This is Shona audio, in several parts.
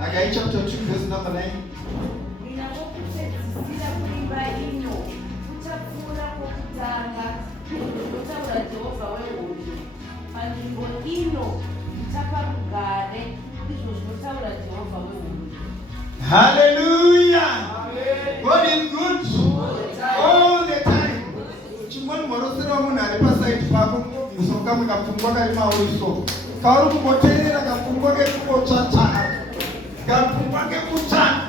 Haggai chapter 2 verse number 9. Hallelujah. Amen. God is good all the time. Chimwani mwarosera munhu ari pasaidi pako musoka mukapfungwa kari mauriso kauri kumoteerera kapfungwa kekumotsvatsvaka kapfungwa kekutsva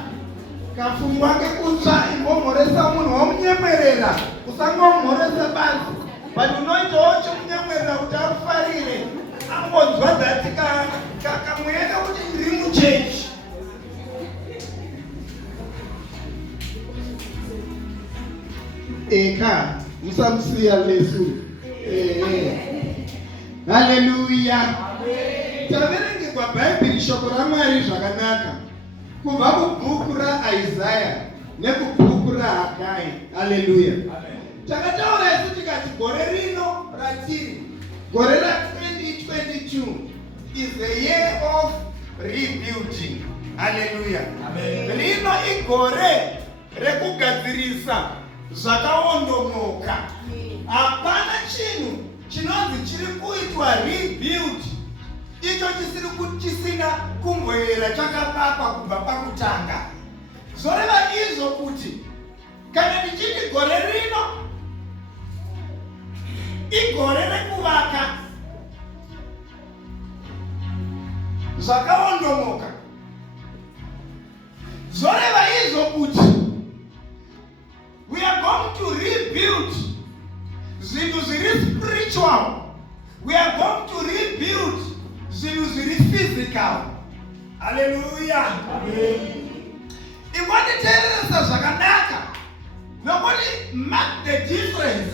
kapfungwa kekutsva ingomhoresa munhu wamunyemwerera usangomhoresa basi but unoitawo chimunyemwerera kuti akufarire angonzwa dhati kamuyenda kuti ndiri muchechi. Eka musamusiya Yesu. Haleluya. Taverengwa Bible shoko raMwari zvakanaka kubva kubhuku raIsaya nekubhuku raHagai. Haleluya. Takataura isu tikati gore rino ratiri gore ra2022 is the year of rebuilding. Haleluya. Rino igore rekugadzirisa zvakaondomoka. Hapana chinhu chinonzi chiri kuitwa rebuild icho chisina kumboyera chakapakwa kubva pakutanga. Zoreva izvo kuti kana tichiti gore rino igore rekuvaka zvakaondomoka, zoreva izvo kuti we are going to rebuild zvinhu zviri spiritual. We are going to rebuild zvinhu zviri physical. Hallelujah. Amen. Ingonditeereresa zvakanaka nokuti mark the difference.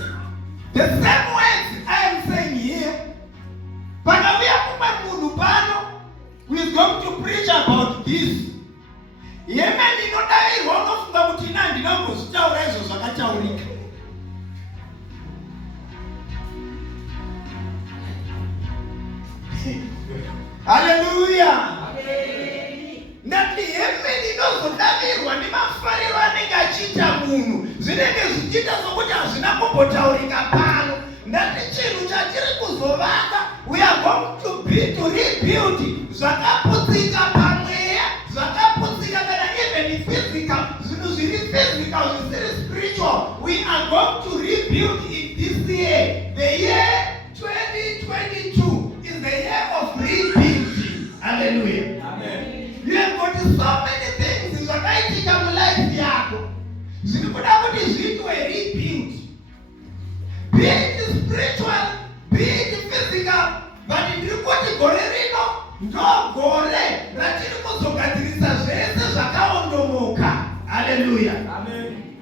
The same words I am saying here, panauya kumwe munhu pano who is going to preach about this. Yemeni inodavirwa unofunga kuti ina ndinongozvitaura izvo zvakataurika. Hallelujah. Ndati yemeni inozodavirwa nemafariro anenge achiita munhu zvinenge zvichiita sokuti hazvina kumbotaurika pano. Ndati chinhu chatiri kuzovaka, we are going to rebuild zvakaputsika pamweya, zvakaputsika kana even physical, zvinhu zviri physical zvisiri spiritual. We are going to rebuild in this year. The year 2022 is the year of rebuilding. Hallelujah. Amen. You have got so many things zvakaitika mulife yako zviri kuda kuti zviitwe rebuild. Be it spiritual, be it physical, but ndiri kuti gore rino ndo gore ratiri kuzogadzirisa zvese zvakaondomoka. Hallelujah. Amen.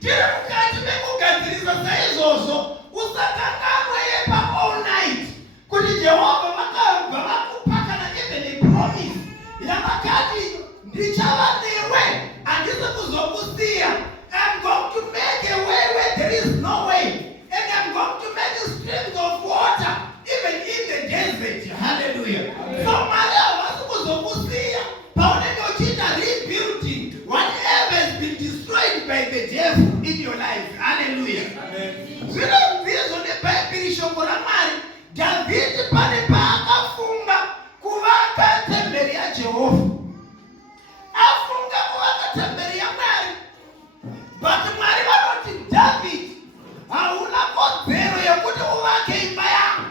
Tiri mukati mekugadzirisa saizvozvo usakanganwe yepa all night kuti Jehovha vakabva vakupakana even a promise yavakati ndichava newe handisi kuzokusiya. I'm going to make a way where there is no way. And I'm going to make streams of water even in the desert. Hallelujah. Amen. So Mwari havasi kuzokusiya paunenge uchiita rebuilding whatever has been destroyed by the devil in your life. Hallelujah. Amen. Zvino ndizvo neBhaibheri shoko raMwari. Dhavhidhi pane paakafunga kuvaka temberi yaJehovha, afunga kuvaka temberi yaMwari, but Mwari vanoti David, hauna kodzero yekuti uvake imba yako.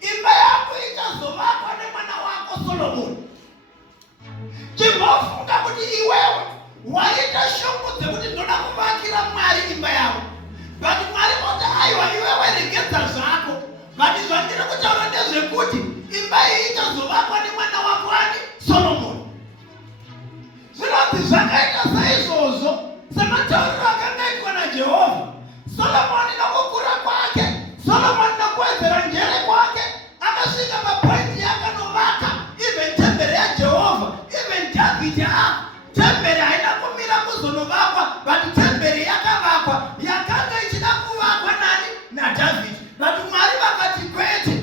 Imba yako ichazovakwa nemwana wako Solomoni. Chimbofunga kuti iwewe waita shungu dzekuti ndoda kuvakira Mwari imba yako, but Mwari voti aiwa iwewe regedza zvako, but zvandiri kutaura ndezvekuti imba iyi ichazovakwa nemwana wako ani Solomoni. Zvinonzi zvakaita saizvozvo sematauriro akanga aitwa naJehovha. Solomoni nokukura kwake, Solomoni nokuwedzera njere kwake, akasvika papointi yakanovaka even temberi yaJehovha. Even David temberi haina kumira kuzonovakwa, but temberi yakavakwa yakanga ichida kuvakwa nani? naDavid. But Mwari vakati kwete.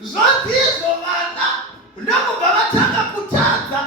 Zvozizvo vana ndokubva vatanga kutadza,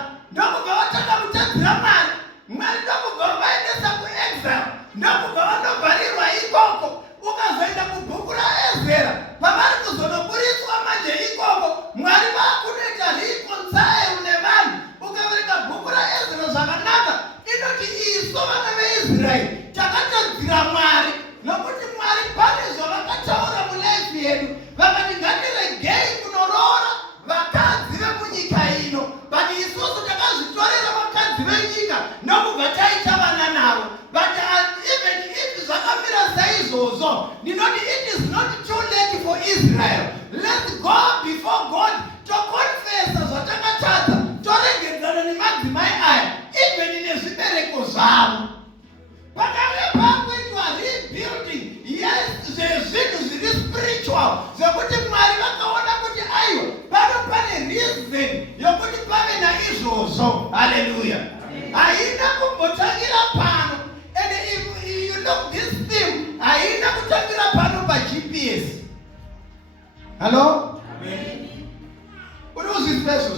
Hello? Amen. What was his special?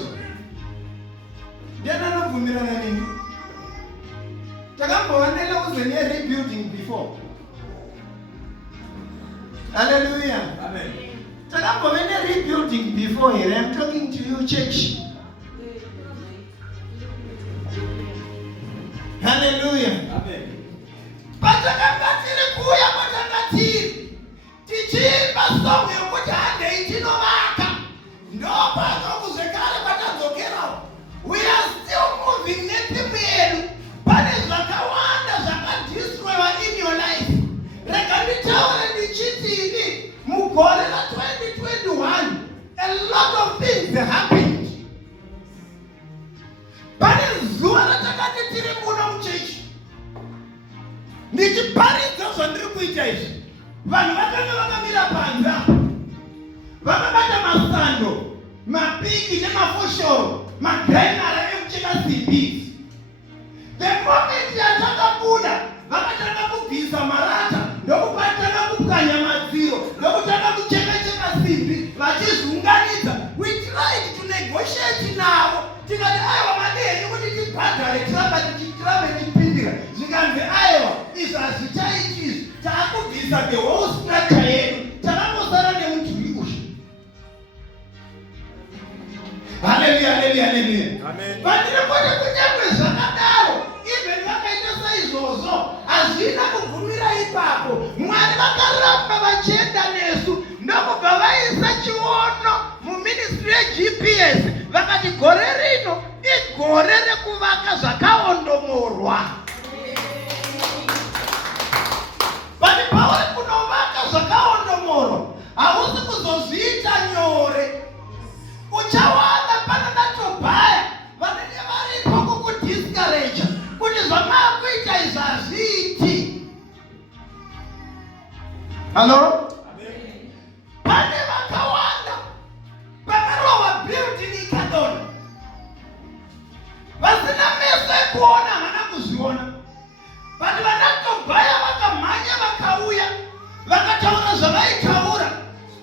Jana vumirana nini? Takamba wanela was near rebuilding before. Hallelujah. Amen. Takamba when rebuilding before here, I'm talking to you, church. Hallelujah. Amen. Patakatiri kuya patakatiri. Tichimba songo yokuti hande itinovaka. Ndopano kuzekare patadzokera. We are still moving netimu yedu. Pane zvakawanda zvakadestroywa in your life. Rekanditaura ndichitini mugore ra 2021 a lot of things happened. Pane zuva ratakati tiri muno muchechi. Ndichiparidza zvandiri kuita izvi. Vanhu vakanga vakamira panza. Vakabata masando, mapiki nemafoshoro, magrenara ekucheka simbi. The moment yatakabuda, vakatanga kubvisa marata, ndokupatanga kupwanya madziro, ndokutanga kucheka simbi, vachizunganidza. We tried to negotiate navo. Tikati aiwa madeni kuti tibhadhare tiramba tichipindira. Zvikanzi aiwa izvi hazvichaitizvi. Takubvisa the whole structure yedu. Takangosara nemudhuri uyu. Hallelujah, hallelujah, hallelujah. Amen. Vandiri kuti kunyangwe zvakadaro, even vakaita saizvozvo, hazvina kugumira ipapo. Mwari vakaramba vachienda nesu, ndokubva vaisa chiono muministry yeGPS. Vakati gore rino igore rekuvaka zvakaondomorwa. Pani pauri kunovaka zvakaondomorwa, hausi kuzozviita nyore. Uchawana pana natobhaya vanenge varipo kukudiscourage kuti zvamakuita izvi hazviiti. Hello? Amen. Pane vakawanda pakarova building ikadona. Vasina meso ekuona havana kuzviona. Vanhu vanatobhaya vakamhanya vakauya vakataura zvavaitaura.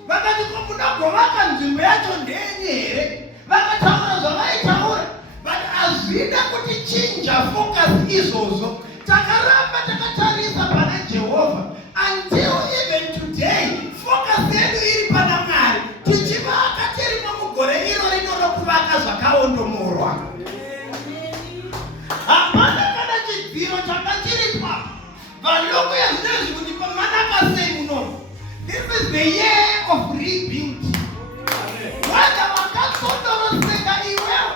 Vakati munogovaka nzvimbo yacho ndenyi here? Vakataura zvavaitaura. But hazvina kutichinja focus izvozvo. Takaramba takatarisa pana Jehovha. Until even today, focus yedu iri pana Mwari. Tichivaka tirimo mugore iro rinoda kuvaka zvakaondomorwa. Hapana kana chidziro chakachiripwa. Valoko yazvinezvi kuti pamanaka sei munono. This is the year of rebuilding. Wanda wakasondoroseka iwewe.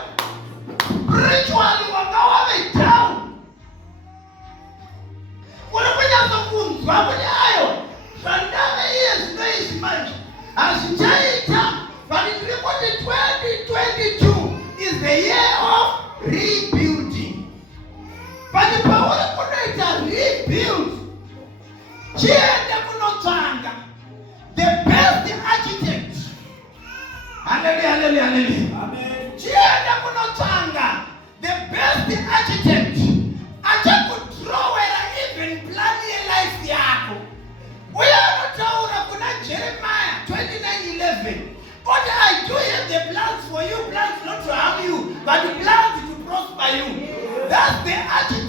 Ritually wakawave down. Unokunyazokunzwa kuti ayo zvandave iye zvinoizvi manje hazvichaita. But it reported 2022 is the year of rebuilding. But pauri kunoita rebuild, chiende kunotsvanga the best architect. Hallelujah, hallelujah, hallelujah. Amen. Chienda kunotsvanga the best architect. Achakudrowera even plan life yako. Uya anotaura kuna Jeremiah 29:11. But I do have the plans for you, plans not to harm you, but plans to prosper you. That's the architect.